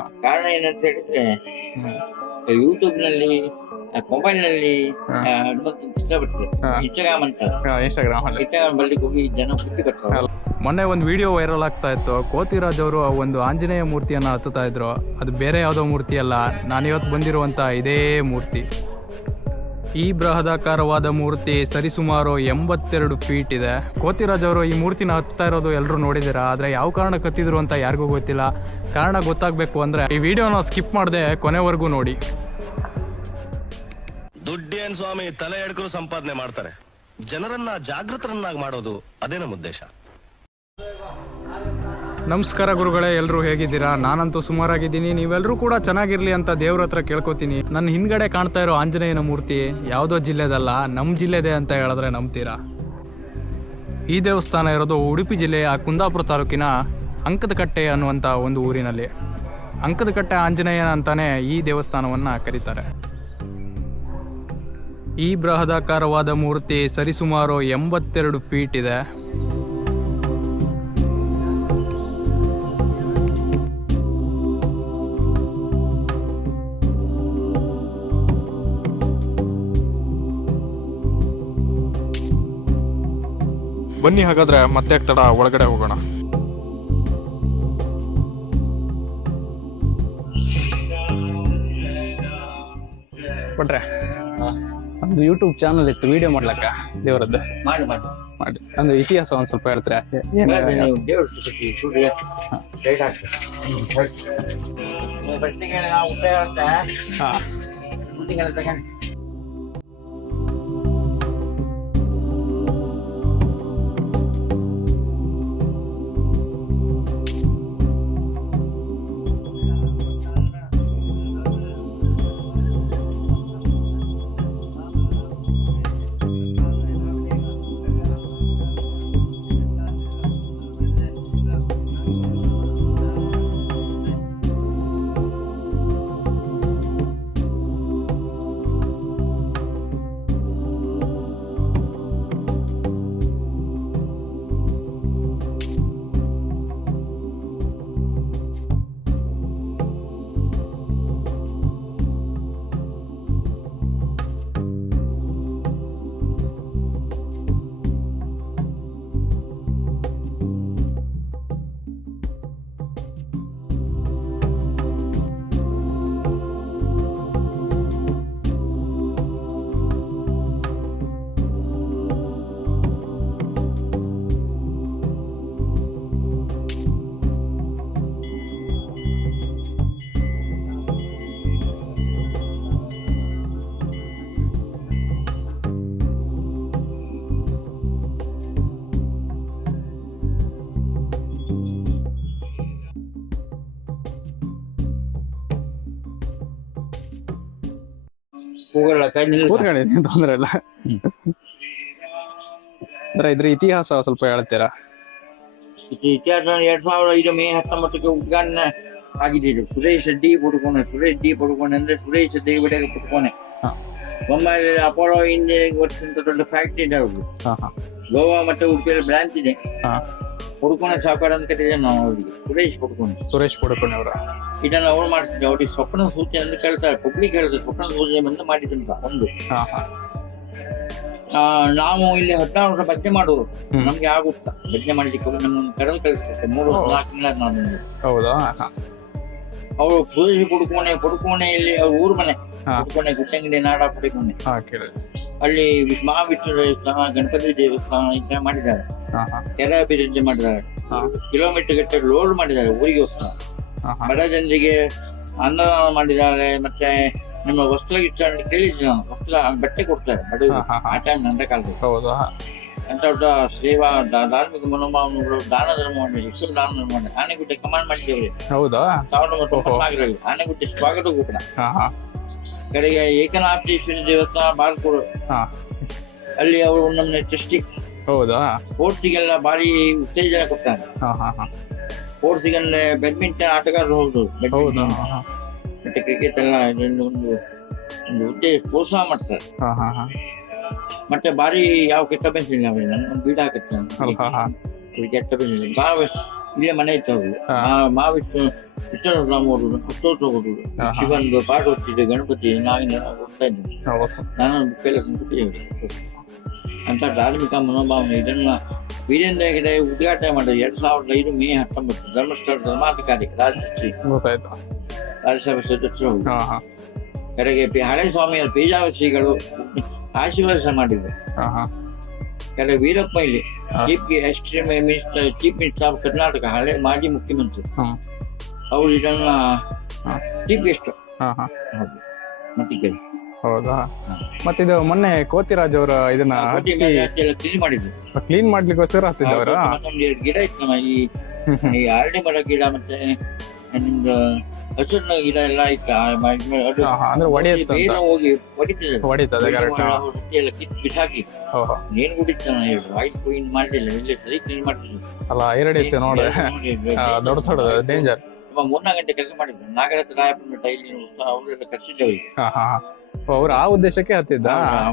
ಕಾರಣ ಏನಂತ ಹೇಳಿದ್ರೆ ಯೂಟ್ಯೂಬ್ನಲ್ಲಿ ಮೊಬೈಲ್ನಲ್ಲಿ. ಇನ್ಸ್ಟಾಗ್ರಾಮ್ ಅಂತ. ಇನ್ಸ್ಟಾಗ್ರಾಮ್ ಇನ್ಸ್ಟಾಗ್ರಾಮ್ ಬಳಿ ಹೋಗಿ ಜನ ಬರ್ತಾರೆ ಮೊನ್ನೆ ಒಂದು ವಿಡಿಯೋ ವೈರಲ್ ಆಗ್ತಾ ಇತ್ತು. ಕೋತಿರಾಜ್ ಅವರು ಒಂದು ಆಂಜನೇಯ ಮೂರ್ತಿಯನ್ನು ಹತ್ತುತ್ತಾ ಇದ್ರು. ಅದು ಬೇರೆ ಯಾವುದೋ ಮೂರ್ತಿ ಅಲ್ಲ. ನಾನು ಇವತ್ತು ಬಂದಿರುವಂತ ಇದೇ ಮೂರ್ತಿ. ಈ ಬೃಹದಾಕಾರವಾದ ಮೂರ್ತಿ ಸರಿಸುಮಾರು ಎಂಬತ್ತೆರಡು ಫೀಟ್ ಇದೆ. ಕೋತಿರಾಜ್ ಅವರು ಈ ಮೂರ್ತಿನ ಹತ್ತಾ ಇರೋದು ಎಲ್ಲರೂ ನೋಡಿದಿರಾ ಆದರೆ ಯಾವ ಕಾರಣಕ್ಕೆ ಹತ್ತಿದ್ರು ಅಂತ ಯಾರಿಗೂ ಗೊತ್ತಿಲ್ಲ. ಕಾರಣ ಗೊತ್ತಾಗಬೇಕು ಅಂದರೆ ಈ ವಿಡಿಯೋನ ಸ್ಕಿಪ್ ಮಾಡದೆ ಕೊನೆವರೆಗೂ ನೋಡಿ. ದುಡ್ಡೇನ್ ಸ್ವಾಮಿ ತಲೆ ಎಡ್ಕರು ಸಂಪಾದನೆ ಮಾಡ್ತಾರೆ. ಜನರನ್ನ ಜಾಗೃತರನ್ನಾಗಿ ಮಾಡೋದು ಅದೇ ನಮ್ಮ ಉದ್ದೇಶ ನಮಸ್ಕಾರ ಗುರುಗಳೇ ಎಲ್ಲರೂ ಹೇಗಿದ್ದೀರಾ? ನಾನಂತೂ ಸುಮಾರಾಗಿದ್ದೀನಿ. ನೀವೆಲ್ಲರೂ ಕೂಡ ಚೆನ್ನಾಗಿರ್ಲಿ ಅಂತ ದೇವ್ರ ಹತ್ರ ಕೇಳ್ಕೊತೀನಿ. ನನ್ನ ಹಿಂದ್ಗಡೆ ಕಾಣ್ತಾ ಇರೋ ಆಂಜನೇಯನ ಮೂರ್ತಿ ಯಾವುದೋ ಜಿಲ್ಲೆದಲ್ಲ ನಮ್ಮ ಜಿಲ್ಲೆದೆ ಅಂತ ಹೇಳಿದ್ರೆ ನಂಬ್ತೀರಾ? ಈ ದೇವಸ್ಥಾನ ಇರೋದು ಉಡುಪಿ ಜಿಲ್ಲೆಯ ಕುಂದಾಪುರ ತಾಲೂಕಿನ ಅಂಕದಕಟ್ಟೆ ಅನ್ನುವಂಥ ಒಂದು ಊರಿನಲ್ಲಿ. ಅಂಕದಕಟ್ಟೆ ಆಂಜನೇಯನ ಅಂತಾನೆ ಈ ದೇವಸ್ಥಾನವನ್ನು ಕರೀತಾರೆ. ಈ ಬೃಹದಾಕಾರವಾದ ಮೂರ್ತಿ ಸರಿಸುಮಾರು ಎಂಬತ್ತೆರಡು ಫೀಟ್ ಇದೆ. ಬನ್ನಿ ಹಾಗಾದ್ರೆ ಮತ್ತೆ ತಡ ಒಳಗಡೆ ಹೋಗೋಣ. ಕೊಟ್ರೆ ಒಂದು ಯೂಟ್ಯೂಬ್ ಚಾನಲ್ ಇತ್ತು ವಿಡಿಯೋ ಮಾಡ್ಲಕ್ಕ ದೇವರದ್ದು? ಮಾಡಿ ಮಾಡಿ. ಮಾಡಿ. ಒಂದು ಇತಿಹಾಸ ಒಂದ್ ಸ್ವಲ್ಪ ಹೇಳ್ತಾರೆ? ಏನು ಕೂತ್ಕೊಳ್ಳಿ ಏನ್ ತೊಂದ್ರೆ ಇಲ್ಲ. ಅಂದ್ರೆ ಇದ್ರ ಇತಿಹಾಸ ಸ್ವಲ್ಪ ಹೇಳ್ತೀರಾ ಇದು ಇತಿಹಾಸ ಎರಡ್ ಸಾವಿರದ ಐದು ಮೇ ಹತ್ತೊಂಬತ್ತಕ್ಕೆ ಉದ್ಘಾಟನೆ ಆಗಿದೆ ಇದು. ಸುರೇಶ್ ಡಿ ಪುಡುಕೋಣೆ. ಸುರೇಶ್ ಡಿ ಪುಡುಕೋಣೆ ಅಂದ್ರೆ ಸುರೇಶ್ ದೇವಡೆಗೆ ಪುಡುಕೋಣೆ ಹಾ. ಬೊಂಬಾಯಿ ಅಪೋಲೋ ಇಂಜಿನಿಯರಿಂಗ್ ವರ್ಷಂತ ದೊಡ್ಡ ಫ್ಯಾಕ್ಟ್ರಿ ಇದೆ ಅವ್ರದ್ದು. ಹಾ ಹಾ. ಗೋವಾ ಮತ್ತೆ ಉಡುಪಿಯಲ್ಲಿ ಬ್ರಾಂಚ್ ಇದೆ. ಹಾ. ಪುಡುಕೋಣೆ ಸಾಕಾರ ಅಂತ ಕರೀತಾರೆ ನಾವು ಅವ್ರಿಗೆ. ಸುರೇಶ್ ಪುಡುಕೋಣೆ. ಸುರೇಶ್ ಪುಡಕೋಣಿ ಅವರ. ಇದನ್ನ ಅವ್ರು ಮಾಡಿಸಿದ್ರು ಅವ್ರಿಗೆ ಸ್ವಪ್ನ ಸೂಚನೆ ಅಂತ ಕೇಳ್ತಾರೆ ಪಬ್ಲಿಕ್ ಹೇಳ್ತಾರೆ ಸ್ವಪ್ನ ಸೂಚನೆ ಬಂದು ಮಾಡಿದಂತ ಒಂದು. ನಾವು ಇಲ್ಲಿ ಹದಿನಾರು ವರ್ಷ ಭಜನೆ ಮಾಡುವುದು ನಮ್ಗೆ ಆಗುತ್ತಾ? ಭಜನೆ ಮಾಡ್ಲಿಕ್ಕೆ ನಮ್ಮನ್ನು ಕರೆದು ಕಳಿಸ್ತಾರೆ. ಮೂರು ನಾಲ್ಕು ತಿಂಗಳ ನಾನು ಹೌದಾ? ಅವರು ಪೂಜೆ ಕುಡ್ಕೋಣೆ ಕುಡ್ಕೋಣೆಯಲ್ಲಿ ಅವ್ರ ಊರ್ ಮನೆ. ಕುಡ್ಕೋಣೆ ಗುಟ್ಟಂಗಡಿ ನಾಡ ಕುಡಿಕೋಣೆ ಅಲ್ಲಿ ಮಹಾವಿಷ್ಣು ದೇವಸ್ಥಾನ ಗಣಪತಿ ದೇವಸ್ಥಾನ ಇಂತ ಮಾಡಿದ್ದಾರೆ. ಕೆರೆ ಅಭಿವೃದ್ಧಿ ಮಾಡಿದ್ದಾರೆ. ಕಿಲೋಮೀಟರ್ ಗಟ್ಟೆ ಲೋಡ್ ಮಾಡಿದ್ದಾರೆ ಊರಿಗೋಸ್ಕರ ಬಡ ಜನರಿಗೆ ಅನ್ನದಾನ ಮಾಡಿದ್ದಾರೆ ಮತ್ತೆ ನಿಮ್ಮ ವಸ್ತ್ರ ಇಷ್ಟ ಕೇಳಿದ್ವಿ ನಾನು. ವಸ್ತ್ರ ಬಟ್ಟೆ ಕೊಡ್ತಾರೆ ಬಡವರು. ಆ ಟೈಮ್ ನನ್ನ ಕಾಲದಲ್ಲಿ. ಎಂತ ದೊಡ್ಡ ಸೇವಾ ಧಾರ್ಮಿಕ ಮನೋಭಾವನೆಗಳು ದಾನ ಧರ್ಮ ಮಾಡಿ ಇಷ್ಟು ದಾನ ಧರ್ಮ ಮಾಡಿ ಆನೆಗುಡ್ಡೆ ಕಮಾಂಡ್ ಮಾಡಿದ್ದೇವೆ ಹೌದಾ? ಸಾವಿರದ ತೊಂಬತ್ನಾಲ್ಕರಲ್ಲಿ ಆನೆಗುಡ್ಡೆ ಸ್ವಾಗತ ಕೂಡ ಕಡೆಗೆ ಏಕನಾಥೇಶ್ವರಿ ದೇವಸ್ಥಾನ ಬಾಲ್ಕೋಡು. ಹಾ. ಅಲ್ಲಿ ಅವರು ನಮ್ಮನ್ನ ಟ್ರಸ್ಟಿ ಹೌದಾ? ಸ್ಪೋರ್ಟ್ಸಿಗೆಲ್ಲ ಭಾರಿ ಉತ್ತೇಜನ ಕೊಡ್ತಾರೆ. ಹಾ ಬ್ಯಾಡ್ಮಿಂಟನ್ ಆಟಗಾರರು ಹೌದು. ಮತ್ತೆ ಕ್ರಿಕೆಟ್ ಎಲ್ಲ ಇದೊಂದು ಒಂದು ಒಂದು ಉತ್ತೇಜ ಪ್ರೋತ್ಸಾಹ ಮಾಡ್ತಾರೆ. ಹಾ ಹಾ ಹಾ. ಮತ್ತೆ ಬಾರಿ ಯಾವ ಕೆಟ್ಟ ಬೆಂಚ್ ಇಲ್ಲ ಅವರಿಗೆ ನನ್ನ ಬೀಡ ಹಾಕತ್ತೆ ಹಾ ಹಾ ಕೆಟ್ಟ ಇಲ್ಲೇ ಮನೆ ಇತ್ತು ಅವರು ಹಾ. ಮಾವಿಟ್ಟು ವಿಠ್ಠಲ ರಾಮ ಓಡುದು ಹತ್ತೋತ್ರ ಓಡುದು ಹಾ, ಹಾ. ಪಾಠ ಓದ್ತಿದ್ದೆ ಗಣಪತಿ ನಾವಿನ ಹೋಗ್ತಾ ಇದ್ದೆ. ನಾನು ಕೇಳಿ ಕೂತಿದ್ದೇವೆ ಅಂತ ಧಾರ್ಮಿಕ ಮನೋಭಾವನೆ ಇದನ್ನ ವೀರೇಂದ್ರ ಹೆಗಡೆ ಉದ್ಘಾಟನೆ ಮಾಡಿದ್ರು. ಎರಡ್ ಸಾವಿರದ ಐದು ಮೇ ಹತ್ತೊಂಬತ್ತು ಧರ್ಮಸ್ಥಳ ಧರ್ಮಾಧಿಕಾರಿ ರಾಜಶ್ರೀ. ರಾಜ್ಯಸಭಾ ಸದಸ್ಯರು. ಕಡೆಗೆ ಪಿ- ಹಳೆ ಸ್ವಾಮಿಯ ಪೇಜಾವ ಶ್ರೀಗಳು ಆಶೀರ್ವಾದ ಮಾಡಿದ್ರು. ಕಡೆ ವೀರಪ್ಪ ಇಲ್ಲಿ. Chief extreme minister chief minister of Karnataka ಹಳೆ ಮಾಜಿ ಮುಖ್ಯಮಂತ್ರಿ. ಅವರು ಇದನ್ನ. Chief guest. ಮತ್ತೆ ಹೌದಾ? ಮತ್ತಿದು ಮೊನ್ನೆ ಕೋತಿರಾಜ್ ಅವರ ಇದನ್ನ ಕ್ಲೀನ್ ಮಾಡಿದ್ರು. ಕ್ಲೀನ್ ಮಾಡ್ಲಿಕ್ಕೋಸ್ಕರ ಹತ್ತಿದ್ದವರ? ಗಿಡ ಇತ್ತು ನಮ್ಮ ಈ ಈ ಅರಳಿ ಮರ ಗಿಡ ಮತ್ತೆ ನಿಮ್ದು ಹಸಿರಿನ ಗಿಡ ಎಲ್ಲ ಇತ್ತು ಆ ಮ- ಅದು ಅಂದ್ರೆ ಒಡೆಯುತ್ತೆ ಅಂತ. ಹೋಗಿ ಹೊಡಿತದೆ ಹೊಡಿತದೆ ಕರೆಕ್ಟ್ ಎಲ್ಲ ಕಿತ್ತು ಬಿಸಾಕಿ ಏನ್ ಕುಡಿತಾನ ಹೇಳು ಆಯಿಲ್ ಕ್ಲೀನ್ ಮಾಡ್ಲಿಲ್ಲ ಇಲ್ಲೇ ಸರಿ ಕ್ಲೀನ್ ಮಾಡ್ತಿದ್ರು ಅಲ್ಲ ಐರಡಿ ಇತ್ತು ನೋಡ್ರೆ ಆ, ದೊಡ್ಡ ದೊಡ್ಡ ಡೇಂಜರ್ ತುಂಬ ಮೂರ್ನಾಲ್ಕು ಗಂಟೆ ಕೆಲಸ ಮಾಡಿದ್ರು. ನಾಗರತ್ ರಾಯಪ್ಪನ ಡೈಲಿ ಅವರೆಲ್ಲ ಕರ್ಸಿದ್ದೇವೆ ಹಾ ಹಾ. ಅವ್ರು ಆ ಉದ್ದೇಶಕ್ಕೆ ಹತ್ತಿದ್ದ? ಆ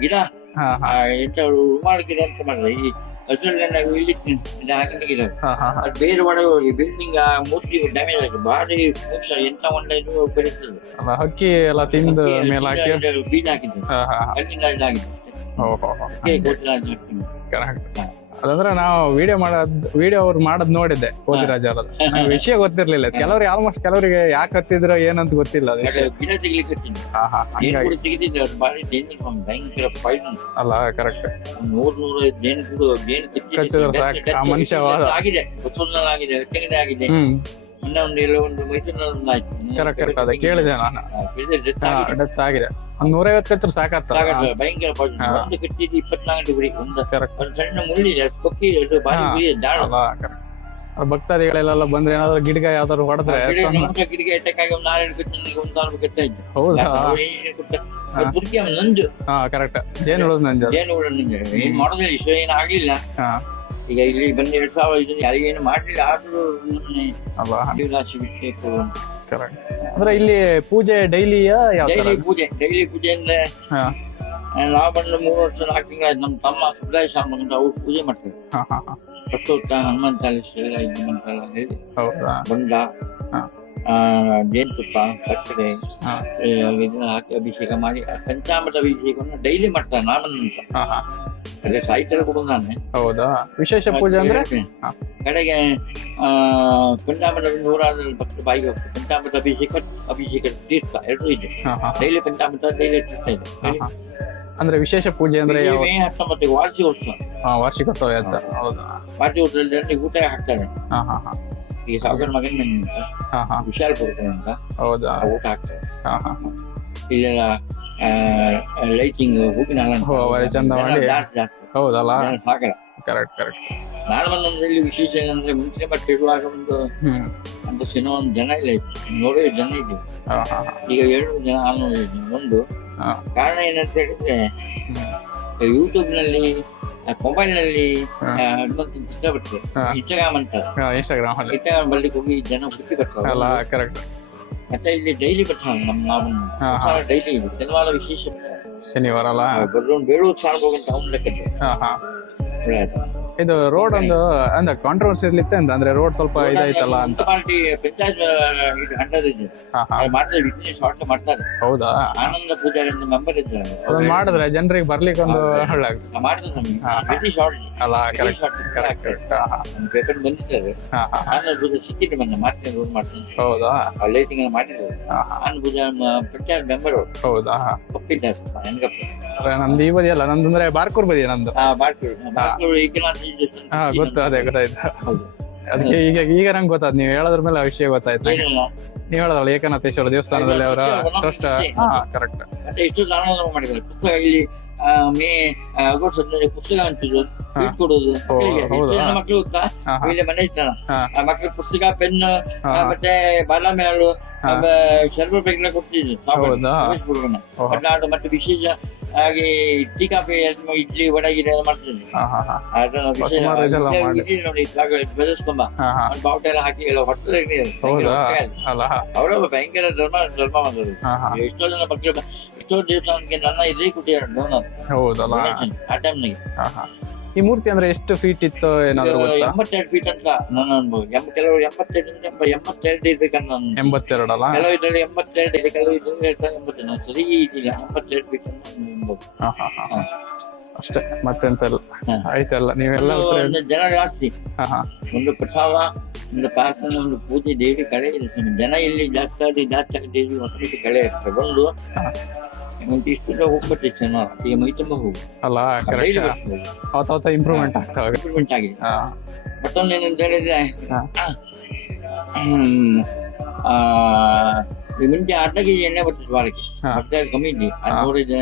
ಗಿಡ. ಹಾ ಆ ಹಾ. ಎಂತ ರುಮಾಲ್ ಗಿಡ ಅಂತ ಮಾಡಿದ್ರೆ ಈ ಹಸಿರು ನಾವು ಇಲ್ಲಿ ಹಾಕಿದ ಗಿಡ. ಅದು ಬೇರೆ ಒಳಗೆ ಹೋಗಿ ಬಿಲ್ಡಿಂಗ್ ಆ ಮೂರ್ತಿ ಡ್ಯಾಮೇಜ್ ಆಯ್ತು. ಭಾರಿ ಮೋಕ್ಷ ಎಂತ ಒಂದ ಇದು ಬೆಳೀತದೆ ಅಲ್ಲ ಹಕ್ಕಿ ಎಲ್ಲ ತಿಂದು ಮೇಲೆ ಹಾಕಿ. ಬೀಜ ಹಾಕಿದ್ದು. ಅಲ್ಲಿಂದ ಇದಾಗಿದೆ. ಕರೆಕ್ಟ್ ಅದಂದ್ರೆ ನಾವು ವಿಡಿಯೋ ಮಾಡೋದ್ ವಿಡಿಯೋ ಅವ್ರು ಮಾಡೋದ್ ನೋಡಿದ್ದೆ ಕೋತಿರಾಜ್ ಅವರದ್ದು. ನಂಗೆ ವಿಷಯ ಗೊತ್ತಿರ್ಲಿಲ್ಲ. ಕೆಲವ್ರು ಆಲ್ಮೋಸ್ಟ್ ಕೆಲವರಿಗೆ ಯಾಕೆ ಹತ್ತಿದ್ರು ಏನಂತ ಗೊತ್ತಿಲ್ಲ ಅದು ವಿಷಯ. ಯಾಕಂದ್ರೆ ಗಿಡ ತೆಗಿಲಿಕ್ಕೆ ಹಚ್ಚಿದ್ದು. ಹಾ ಹಾ ಜೇನು ಹಂಗಾಗಿ. ಕೂಡ ತೆಗಿತಿದ್ರು ಅದು ಭಾರಿ ಡೇಂಜರ್ ಭಯಂಕರ ಪಾಯ್ಸನ್ ಅಲ್ಲ ಕರೆಕ್ಟ್ ನೂರ್ ನೂರ ಜೇನು ಕೂಡ ಜೇನು ಕಚ್ಚಿ- ಕಚ್ಚಿದ್ರೆ ಕಚ್ಚಿ- ಸಾಕು. ಆ ಮನುಷ್ಯ ವಾದ. ಆಗಿದೆ ಹೊಸೂರಿನಲ್ಲಿ ಆಗಿದೆ ತೆಂಗಡೆ ಆಗಿದೆ. ಹ್ಮ್. ಮೊನ್ನೆ ಒಂದು ಎಲ್ಲ ಒಂದು ಮೈಸೂರಿನಲ್ಲಿ ಒಂದು ಆಯ್ತು ಕರೆಕ್ಟ್ ಕರೆಕ್ಟ್ ಅದೇ ಕೇಳಿದೆ ನಾನು ಆಗಿದೆ. ಡೆತ್ ಆಗಿದೆ. ಒಂದ್ ನೂರೈವತ್ತು ಕಚ್ಚರು ಸಾಕತ್ತ ಸಾಕಾಗ್ತದೆ, ಭಯಂಕರ ಪಾಯ್ಸನ್ ಹಾ. ಒಂದು ಕಟ್ಟಿದ್ದು ಇಪ್ಪತ್ನಾಲ್ಕು ಗಂಟೆ ಬಿಡಿ ಒಂದು ಸಣ್ಣ ಮುಳ್ಳಿದೆ. ಅದು ಕೊಕ್ಕಿ ಅದು ಭಾರಿ ಹಾ. ಬಿಳಿ ದಾಳು. ಅಲ್ಲ ಕರೆಕ್ಟ್ ಭಕ್ತಾದಿಗಳೆಲ್ಲ ಬಂದ್ರೆ ಏನಾದ್ರು ಗಿಡಗ ಯಾವ್ದಾದ್ರು ಹೊಡೆದ್ರೆ ಗಿಡ ಗಿಡಕ್ಕೆ ಅಟ್ಯಾಕ್ ಆಗಿ ಒಂದು ನಾಲ್ಕು ಇದ್ದು ಹೌದಾ? ಅದು ಬುರ್ಕಿ ಅವನು ಹಾ ಕರೆಕ್ಟ್ ಜೇನು ಉಳಿದ್ ನಂಜ ಜೇನು ಹುಳ ಏನ್ ಮಾಡೋದಿಲ್ಲ ಇಷ್ಟ ಏನು ಆಗ್ಲಿಲ್ಲ. ಹಾ. ಈಗ ಇಲ್ಲಿ ಬಂದು ಎರಡ್ ಸಾವಿರ ಇದನ್ನ ಯಾರಿಗೇನು ಮಾಡ್ಲಿಲ್ಲ ಆದ್ರೂ ಬಿಟ್ಟು ಕರೆಕ್ಟ್ ಅಂದ್ರೆ ಇಲ್ಲಿ ಪೂಜೆ ಡೈಲಿಯ ಡೈಲಿ ಪೂಜೆ ಡೈಲಿ ಪೂಜೆ ಅಂದ್ರೆ ನಾವು ಬಂದು ಮೂರು ವರ್ಷ ನಾಲ್ಕು ತಿಂಗಳಾಯ್ತು ನಮ್ಮ ತಮ್ಮ ಸುಬ್ರಾಯ ಶಾಮ ಅಂತ ಅವ್ರು ಪೂಜೆ ಮಾಡ್ತಾರೆ. ಹಾ ಹನುಮಾನ್ ಪ್ರಸ್ತುತ ಹನುಮಂತ ಎಲ್ಲ ಇದು. ಹೇಳಿ ಬಂಡ ಆ, ಜೇನುತುಪ್ಪ ಸಕ್ಕರೆ ಇದನ್ನ ಹಾಕಿ ಅಭಿಷೇಕ ಮಾಡಿ ಪಂಚಾಮೃತ ಅಭಿಷೇಕವನ್ನು ಡೈಲಿ ಮಾಡ್ತಾರೆ ನಾಮನ್ ಅಂತ ಅದೇ ಸಾಹಿತ್ಯ ಕೊಡೋದು ಹೌದಾ? ವಿಶೇಷ ಪೂಜೆ ಅಂದ್ರೆ. ಕಡೆಗೆ ಪಂಚಾಮೃತ ನೂರಾರು ಭಕ್ತ ಬಾಯಿಗೆ ಹೋಗ್ತಾರೆ. ಪಂಚಾಮೃತ ಅಭಿಷೇಕ ಅಭಿಷೇಕ ತೀರ್ಥ ಎರಡೂ ಇದೆ. ಡೈಲಿ ಪಂಚಾಮೃತ ಡೈಲಿ ತೀರ್ಥ ಇದೆ. ಅಂದ್ರೆ ವಿಶೇಷ ಪೂಜೆ ಅಂದ್ರೆ ಮೇ ಹತ್ತೊಂಬತ್ತು ವಾರ್ಷಿಕೋತ್ಸವ. ಹಾ, ವಾರ್ಷಿಕೋತ್ಸವ ಅಂತ ಹೌದಾ? ವಾರ್ಷಿಕೋತ್ಸವದಲ್ಲಿ ಊಟ ಹಾಕ್ತಾರೆ. ಹಾ ಹಾ ಹಾ. ಈಗ ಸಾಗರ ಮಗನ್ ಮನೆ ಅಂತ ವಿಶಾಲ್ ಕೊಡ್ತಾರೆ ಅಂತ. ಹೌದಾ? ಊಟ ಹಾಕ್ತಾರೆ. ಹಾ ಹಾ. ಇಲ್ಲೆಲ್ಲ ಲೈಟಿಂಗ್ ಹೂವಿನ ಅಲಂಕಾರ. ಚಂದ ಮಾಡಿ. ಹೌದಲ್ಲ? ಸಾಕಲ್ಲ. ಕರೆಕ್ಟ್ ಕರೆಕ್ಟ್ ನಾನು ಬಂದಲ್ಲಿ ವಿಶೇಷ ಏನಂದ್ರೆ ಮುಂಚೆ ಬಟ್ ಇರುವಾಗ ಒಂದು ಅಂತ ಒಂದು ಸಿನಿಮಾ ಒಂದು ಜನ ಇಲ್ಲ ಇತ್ತು ನೂರೈವತ್ತು ಜನ ಇದೆ ಈಗ ಏಳು ಜನ ಇದ್ದೀನಿ ಒಂದು. ಕಾರಣ ಏನಂತ ಹೇಳಿದ್ರೆ ಯೂಟ್ಯೂಬ್ನಲ್ಲಿ ಮೊಬೈಲ್ನಲ್ಲಿ ಇಷ್ಟಪಡ್ತಾರೆ. ಇನ್ಸ್ಟಾಗ್ರಾಮ್ ಅಂತಾರೆ ಹಾ, ಇನ್ಸ್ಟಾಗ್ರಾಮ್ ಅಲ್ಲಿ. ಇನ್ಸ್ಟಾಗ್ರಾಮ್ ಬಲ್ಲಿ ಹೋಗಿ ಜನ ಹುಡುಕಿ ಅಲ್ಲ ಬರ್ತಾರೆ ಕರೆಕ್ಟ್ ಮತ್ತೆ ಇಲ್ಲಿ ಡೈಲಿ ಬರ್ತಾನೆ ನಮ್ಮ ನಾವು. ಡೈಲಿ ಶನಿವಾರ ವಿಶೇಷ ಶನಿವಾರ ಅಲ್ಲ? ಬರ್ಕೊಂಡು ಬೇಡೂರು ಸಾರ್ ಹೋಗಂತ ಅವ್ನ ಲೆಕ್ಕದ್ದು. ಹಾ ಆಯ್ತು. ಇದು ರೋಡ್ ಒಂದು ಅಂದ್ರೆ ಕಾಂಟ್ರವರ್ಸಿ ಇರ್ಲಿತ್ತೆ ಅಂತ ಅಂದ್ರೆ ರೋಡ್ ಸ್ವಲ್ಪ ಇದಾಯ್ತಲ್ಲ ಅಂತ. ಪಾರ್ಟಿ ಇದು ಅಂಡರ್ ಮಾಡ್ತಾರೆ ಶಾರ್ಟ್ ಮಾಡ್ತಾರೆ. ಹೌದಾ? ಆನಂದ ಪೂಜಾರಿ ಮೆಂಬರ್ ಇದ್ದಾರೆ. ಅದನ್ನ ಮಾಡಿದ್ರೆ ಜನರಿಗೆ ಬರ್ಲಿಕ್ಕೆ ಒಂದು ಆಗ್ತದೆ. ಮಾಡಿದ್ರು ನಮಗೆ. ಶಾರ್ಟ್ ಅಲ್ಲ ಕರೆಕ್ಟ್ ಕರೆಕ್ಟ್ ಪೇಪರ್ ಬಂದಿದ್ದಾರೆ ಆನಂದ ಸಿಕ್ಕಿಟ್ಟು ಬಂದ ಮಾಡ್ತೀನಿ ರೋಡ್ ಮಾಡ್ತೀನಿ ಹೌದಾ? ಲೈಟಿಂಗ್ ಮಾಡಿದ್ರು ಆನಂದ ಪಂಚಾಯತ್ ಮೆಂಬರ್ ಅವರು. ಹೌದಾ? ಒಪ್ಪಿದ್ದಾರೆ ನಂದು ಈ ಬದಿಯಲ್ಲ ನಂದು ಅಂದ್ರೆ ಬಾರ್ಕೂರ್ ಬದಿ ನಂದು? ದೇವಸ್ಥಾನ ಹಾ ಗೊತ್ತು ಅದೇ ಗೊತ್ತಾಯ್ತು. ಅದಕ್ಕೆ ಈಗ ಈಗ ನಂಗೆ ಗೊತ್ತಾಯ್ತು ನೀವು ಹೇಳೋದ್ರ ಮೇಲೆ ಆ ವಿಷಯ ಗೊತ್ತಾಯ್ತು ನೀವು ಹೇಳಿದ್ರಲ್ಲ ಹೇಳೋದಲ್ಲ ಏಕನಾಥೇಶ್ವರ ದೇವಸ್ಥಾನದಲ್ಲಿ ಅವರ ಟ್ರಸ್ಟ್. ಹಾ ಕರೆಕ್ಟ್ ಮತ್ತೆ ಇಷ್ಟು ದಾನವನ್ನು ಮಾಡಿದ್ದಾರೆ. ಪುಸ್ತಕ ಇಲ್ಲಿ ಆ, ಮೇ ಆಗಸ್ಟ್ ಹದಿನೈದು ಪುಸ್ತಕ ಅಂತಿದ್ರು. ಹಾ. ಬೀಟ್ ಕೊಡೋದು ಮಕ್ಕಳಿಗೆ. ಹೌದಾ? ಎಷ್ಟು ಜನ ಮಕ್ಕಳು ಗೊತ್ತಾ ಹಾ ಹಾ. ಇಲ್ಲಿ ಮನೆ ಇರ್ತಾರ ಹಾ. ಆ ಮಕ್ಕಳು ಪುಸ್ತಕ ಪೆನ್ ಹಾ. ಮತ್ತೆ ಬಾದಾಮಿ ಹಾಲು ಶರ್ಬ ಪ್ಯಾಕೆಟ್ ಕೊಡ್ತಿದ್ರು ಹೌದಾ? ಅದು ಮತ್ತೆ ವಿಶೇಷ ಹಾಗೆ ಟೀ ಕಾಫಿ ಇಡ್ಲಿ ವಡೆ ಗಿಡ ಎಲ್ಲ ಮಾಡ್ತೀನಿ. ಹಾ ಹಾ ಹಾ. ಅದನ್ನ ವಿಶೇಷ- ಸುಮಾರು ಇದೆಲ್ಲ ಮಾಡಿ. ಇದೆ ನೋಡಿ ಜಾಗ ಬೆಳೆಸ್ತಂಬ ಹಾ ಹಾ. ಒಂದು ಬಾವುಟ ಎಲ್ಲ ಹಾಕಿ ಎಲ್ಲ ಹೊಟ್ಟೆ ಹೌದಾ? ಅಲ್ಲ. ಅವರ ಭಯಂಕರ ಧರ್ಮ ಧರ್ಮ ಹಾ ಹಾ. ಎಷ್ಟೋ ಜನ ಮಕ್ಕಳು ಎಷ್ಟೋ ದೇವಸ್ಥಾನಕ್ಕೆ ನನ್ನ ಇದೇ ಕುಟಿಯ ಹೌದಲ್ಲ. ಆ ಟೈಮ್ನಾಗೆ ಹಾ ಹಾ. ಈ ಮೂರ್ತಿ ಅಂದ್ರೆ ಎಷ್ಟು ಫೀಟ್ ಇತ್ತು ಏನಾದ್ರು ಗೊತ್ತಾ? ಎಂಬತ್ತೆರಡು ಫೀಟ್ ಅಂತ ನನ್ನ ಅನುಭವ. ಎಂಬ ಕೆಲವರು ಎಂಬತ್ತೆರಡರಿಂದ ಎಂಬ ಎಂಬತ್ತೆರಡು ಇರ್ಬೇಕಂತ ನನ್ನ ಎಂಬತ್ತೆರಡಲ್ಲ ಕೆಲವು ಇದ್ರಲ್ಲಿ ಎಂಬತ್ತೆರಡು ಇದೆ ಕೆಲವು ಇದ್ರಲ್ಲಿ ಹೇಳ್ತಾರೆ ಎಂಬತ್ತು. ನಾನು ಸರಿ ಇದಿಲ್ಲ ಎಂಬತ್ತೆರಡು ಫೀಟ್ ಅಂತ. ಅಷ್ಟೇ ಮತ್ತೆಂತಲ್ಲ? ಹಾ. ಆಯ್ತಲ್ಲ ನೀವೆಲ್ಲ ಜನ ಜಾಸ್ತಿ. ಒಂದು ಪ್ರಸಾದ ಒಂದು ಪ್ರಾರ್ಥನೆ ಒಂದು ಪೂಜೆ ದೇವಿ ಕಳೆ ಇದೆ. ಜನ ಇಲ್ಲಿ ಜಾಸ್ತಿ ಆಗಿ ಜಾಸ್ತಿ ಆಗಿ ದೇವಿ ಕಳೆ ಇರ್ತದೆ. ಒಂದು ಹಾ. ಒಂದು ಇಷ್ಟು ದೂರ ಹೋಗ್ಬಿಟ್ಟು ಜನ ಈಗ ಮೈ ತುಂಬ ಹೋಗು ಅಲ್ಲ ಡೈಲಿ ಕರೆಕ್ಟ್ ಇಂಪ್ರೂವ್ಮೆಂಟ್ ಆಗ್ತಾವ ಇಂಪ್ರೂವ್ಮೆಂಟ್ ಆಗಿ ಹಾ ಮತ್ತೊಂದು ಏನಂತ ಹೇಳಿದ್ರೆ ಹಾ. ಹ್ಮ್, ಆ, ಈ ಮುಂಚೆ ಅರ್ಧ ಕೆಜಿ ಎಣ್ಣೆ ಬರ್ತದೆ ವಾರಕ್ಕೆ ಹಾ. ಅದು ಕಮ್ಮಿ ಇದ್ದಿ ಹಾ.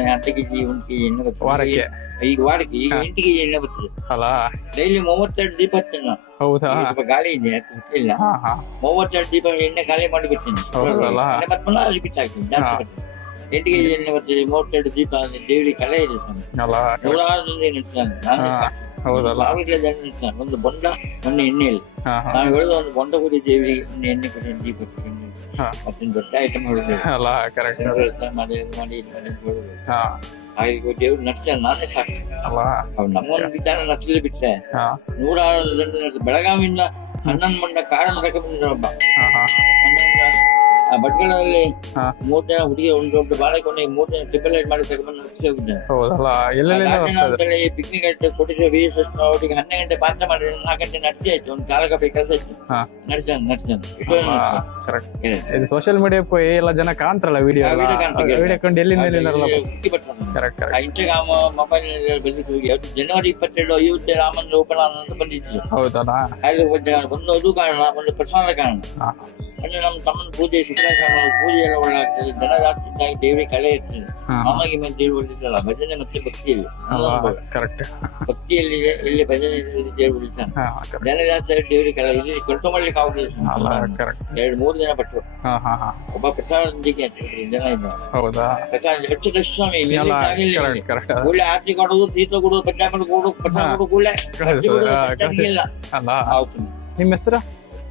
ಅರ್ಧ ಕೆಜಿ ಒಂದು ಕೆಜಿ ಎಣ್ಣೆ ಬರ್ತದೆ ವಾರಕ್ಕೆ ಈಗ ವಾರಕ್ಕೆ ಈಗ ಹಾ. ಎಂಟು ಕೆಜಿ ಎಣ್ಣೆ ಬರ್ತದೆ ಅಲ್ಲ ಡೈಲಿ ಮೂವತ್ತೆರಡು ದೀಪ ಹಚ್ತೇನೆ ನಾನು. ಹೌದಾ ಈಗ ಸ್ವಲ್ಪ ಗಾಳಿ ಇದೆ ಅದು ಗೊತ್ತಿಲ್ಲ ಹಾ ಹಾ ಮೂವತ್ತೆರಡು ದೀಪ ಎಣ್ಣೆ ಖಾಲಿ ಮಾಡಿ ಬಿಡ್ತೀನಿ ಹೌದಲ್ಲ? ಮತ್ತೆ ಪುನಃ ಅಲ್ಲಿ ಜಾಸ್ತಿ ಹಾ. ಬರ್ತದೆ. ಎಣ್ಣೆ ಬರ್ತದೆ ಮೂವತ್ತೆರಡು ದೀಪ ಅಲ್ಲಿ ದೇವಿ ಕಲೆ ಇದೆ ನೂರಾರು ಸಾವಿರ ಜನ ನೆನೆಸ್ತಾನೆ ಒಂದು ಬೊಂಡ ಒಂದು ಎಣ್ಣೆಯಲ್ಲಿ. ಇಲ್ಲ ನಾವು ಹೇಳೋದು ಒಂದು ಬೊಂಡ ಕೊಡಿ ದೇವಿ ಒಂದು ಎಣ್ಣೆ ಕೊಡಿ ದೀಪ. ಮತ್ತೊಂದು ದೊಡ್ಡ ಐಟಮ್ ಹೇಳುದು ಮಾಡಿ ಇದು ಮಾಡಿ ಇದು ಮಾಡಿ ಅಂತ ಹೇಳುದು ಹಾ. ಹಾಗೆ ದೇವ್ರು ನಡ್ಸ್ತಾನೆ ನಾನೇ ಸಾಕು. ನಮ್ಮೊಂದು ವಿಧಾನ ನಡ್ಸಲಿ ಬಿಟ್ರೆ ನೂರಾರು ಜನ ಬೆಳಗಾವಿಯಿಂದ ಹನ್ನೊಂದು ಮಂಡ ಕಾರಣ ತಕ ಬಂದಿದ್ರು ಒಬ್ಬ ಹನ್ನೊಂದು ಆ ಭಟ್ಕಳದಲ್ಲಿ ಹಾ. ಮೂರ್ ಜನ ಹುಡುಗಿ ಒಂದು ದೊಡ್ಡ ಬಾಳೆಕೊಂಡು ಮೂರ್ ಜನ ಟ್ರಿಪಲ್ ಏಟ್ ಮಾಡಿ ತಗೊಂಡು ಹೋಗಿದ್ದಾನೆ ಹೌದಲ್ಲ ಎಲ್ಲೆಲ್ಲಿಂದ ಬರ್ತಾ ಇದ್ದಾರೆ? ಅಂತೇಳಿ ಪಿಕ್ನಿಕ್ ಆಯ್ತು ಕೊಟ್ಟಿದ್ರೆ ವಿ ಎಸ್ ಎಸ್ ಅವರಿಗೆ ಹನ್ನೆರಡು ಗಂಟೆ ಪಾತ್ರ ಮಾಡಿದ್ರೆ ನಾಲ್ಕು ಗಂಟೆ ನಡೆಸಿ ಆಯ್ತು ಒಂದು ಕಾಲ ಕಪ್ಪಿ ಕೆಲಸ ಇತ್ತು. ಹಾ. ನಡೆಸಿದ ನಡೆಸ್ತಾನೆ ಕರೆಕ್ಟ್? ಇದು ಸೋಷಿಯಲ್ ಮೀಡಿಯಾಕ್ಕೂ ಎಲ್ಲ ಜನ ಕಾಣ್ತಾರಲ್ಲ ವಿಡಿಯೋ ಆ, video ಕಾಣ್ತಾರೆ. ವಿಡಿಯೋ ಕಂಡು ಎಲ್ಲಿಂದ ಎಲ್ಲಿಂದಲ್ಲ ಕರೆಕ್ಟ್ ಆ ಕರೆಕ್ಟ್ ಇನ್ಸ್ಟಾಗ್ರಾಮ್ ಮೊಬೈಲ್ ಬಂದಿತ್ತು ಜನವರಿ ಇಪ್ಪತ್ತೆರಡು ಐವತ್ತೆ ರಾಮನ್ ಓಪನ್ ಅಂತ ಬಂದಿತ್ತು. ಹೌದಲ್ಲ? ಬಂದ- ಒಂದು ಅದು ಕಾರಣ ಒಂದು ಪ್ರಸಾದ ಕಾರಣ. ಹಾ. ಅಂದ್ರೆ ನಮ್ಮ ತಮ್ಮನ ಪೂಜೆ ಶುಕ್ರಾಚಾರ ಪೂಜೆ ಎಲ್ಲ ಒಳ್ಳೆ ದನ ಜನ ಜಾಸ್ತಿ ಇದ್ದಾಗ ದೇವರಿಗೆ ಕಲೆ ಇರ್ತದೆ. ಅಮ್ಮಗೆ ಮಾಮಾಗಿ ಮೇಲೆ ದೇವರು ಉಳಿತಲ್ಲ ಭಜನೆ ಮತ್ತೆ ಭಕ್ತಿಯಲ್ಲಿ. ಕರೆಕ್ಟ್ ಭಕ್ತಿಯಲ್ಲಿ ಇಲ್ಲಿ ಭಜನೆ ದೇವರು ಉಳಿತಾನೆ. ದನ ಜಾಸ್ತಿ ಆಗಿ ದೇವರಿಗೆ ಕಲೆ ಇಲ್ಲಿ ಕಂಟ್ರೋಲ್ ಮಾಡ್ಲಿಕ್ಕೆ ಆಗುದಿಲ್ಲ ಎರಡು ಮೂರು ದಿನ ಪಟ್ಟರು ಹಾ ಹಾ ಹಾ. ಒಬ್ಬ ಪ್ರಸಾದಿಗೆ ಜನ ಇದ್ದಾರೆ. ಹೌದಾ? ಪ್ರಸಾದ ಹೆಚ್ಚು ಕರೆಕ್ಟ್ ಕೂಡಲೇ ಆರ್ತಿ ಕೊಡೋದು ತೀರ್ಥ ಕೊಡೋದು ಪಂಚಾಮೃತ ಕೊಡೋದು ಪ್ರಸಾದ. ಕೊಡೋದು ಕೂಡ. ಇಲ್ಲ. ಅಲ್ಲ. ಹೌದು ನಿಮ್ಮ ಹೆಸರು?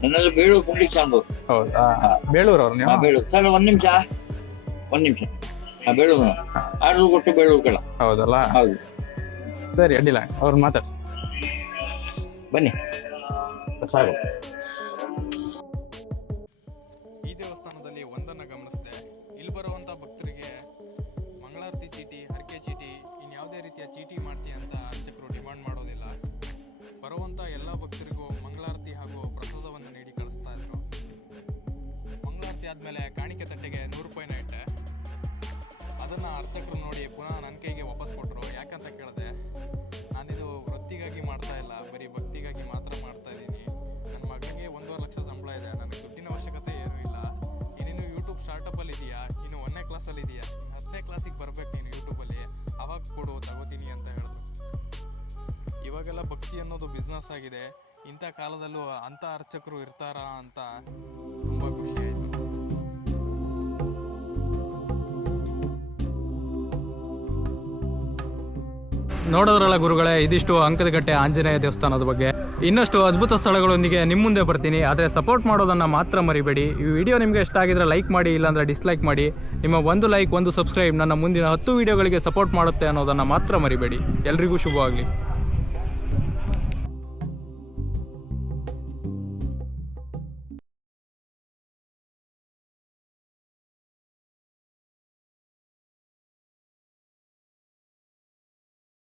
ನನ್ನಲ್ಲಿ ಬೇಳೂರು ಪುಂಡಿಕ್ ಸಾಂಬು ಹೌದಾ. ಬೇಳೂರವ್ರು ನೀವು? ಹಾ ಬೇಳು ಸರ್ ಒಂದ್ ನಿಮಿಷ. ಒಂದು ನಿಮಿಷ. ಬೇಳೂರು. ಬೇಳು ಆರ್ಡರ್ ಕೊಟ್ಟು ಬೇಳೂರು ಕಳ ಹೌದಲ್ಲ? ಹೌದು. ಸರಿ ಅಡ್ಡಿಲ್ಲ. ಅವ್ರು ಮಾತಾಡ್ಸಿ. ಬನ್ನಿ. ಸಾಕು. ಆದಮೇಲೆ ಕಾಣಿಕೆ ತಟ್ಟೆಗೆ ನೂರು ರೂಪಾಯಿನ ಇಟ್ಟೆ. ಅದನ್ನು ಅರ್ಚಕರು ನೋಡಿ ಪುನಃ ನನ್ನ ಕೈಗೆ ವಾಪಸ್ ಕೊಟ್ಟರು ಯಾಕಂತ ಕೇಳಿದೆ, ನಾನಿದು ವೃತ್ತಿಗಾಗಿ ಮಾಡ್ತಾ ಇಲ್ಲ, ಬರೀ ಭಕ್ತಿಗಾಗಿ ಮಾತ್ರ ಮಾಡ್ತಾ ಇದ್ದೀನಿ. ನನ್ನ ಮಗನಿಗೆ ಒಂದೂವರೆ ಲಕ್ಷ ಸಂಬಳ ಇದೆ, ನನಗೆ ದುಡ್ಡಿನ ಅವಶ್ಯಕತೆ ಏನೂ ಇಲ್ಲ. ಇನ್ನೇನು ಯೂಟ್ಯೂಬ್ ಸ್ಟಾರ್ಟಪ್ಪಲ್ಲಿ ಇದೆಯಾ? ಇನ್ನು ಒಂದನೇ ಕ್ಲಾಸಲ್ಲಿ ಇದೆಯಾ? ಹತ್ತನೇ ಕ್ಲಾಸಿಗೆ ಬರ್ಬೇಕು ನೀನು ಯೂಟ್ಯೂಬಲ್ಲಿ ಅವಾಗ ಕೊಡು, ತಗೋತೀನಿ ಅಂತ ಹೇಳಿದ್ರು. ಇವಾಗೆಲ್ಲ ಭಕ್ತಿ ಅನ್ನೋದು ಬಿಸ್ನೆಸ್ ಆಗಿದೆ. ಇಂಥ ಕಾಲದಲ್ಲೂ ಅಂಥ ಅರ್ಚಕರು ಇರ್ತಾರಾ ಅಂತ ನೋಡೋದ್ರಲ್ಲ ಗುರುಗಳೇ, ಇದಿಷ್ಟು ಅಂಕದಗಟ್ಟೆ ಆಂಜನೇಯ ದೇವಸ್ಥಾನದ ಬಗ್ಗೆ. ಇನ್ನಷ್ಟು ಅದ್ಭುತ ಸ್ಥಳಗಳೊಂದಿಗೆ ನಿಮ್ಮ ಮುಂದೆ ಬರ್ತೀನಿ, ಆದರೆ ಸಪೋರ್ಟ್ ಮಾಡೋದನ್ನು ಮಾತ್ರ ಮರಿಬೇಡಿ. ಈ ವಿಡಿಯೋ ನಿಮಗೆ ಇಷ್ಟ ಆಗಿದ್ರೆ ಲೈಕ್ ಮಾಡಿ, ಇಲ್ಲಾಂದರೆ ಡಿಸ್ಲೈಕ್ ಮಾಡಿ. ನಿಮ್ಮ ಒಂದು ಲೈಕ್ ಒಂದು ಸಬ್ಸ್ಕ್ರೈಬ್ ನನ್ನ ಮುಂದಿನ ಹತ್ತು ವಿಡಿಯೋಗಳಿಗೆ ಸಪೋರ್ಟ್ ಮಾಡುತ್ತೆ ಅನ್ನೋದನ್ನು ಮಾತ್ರ ಮರಿಬೇಡಿ. ಎಲ್ರಿಗೂ ಶುಭವಾಗಲಿ.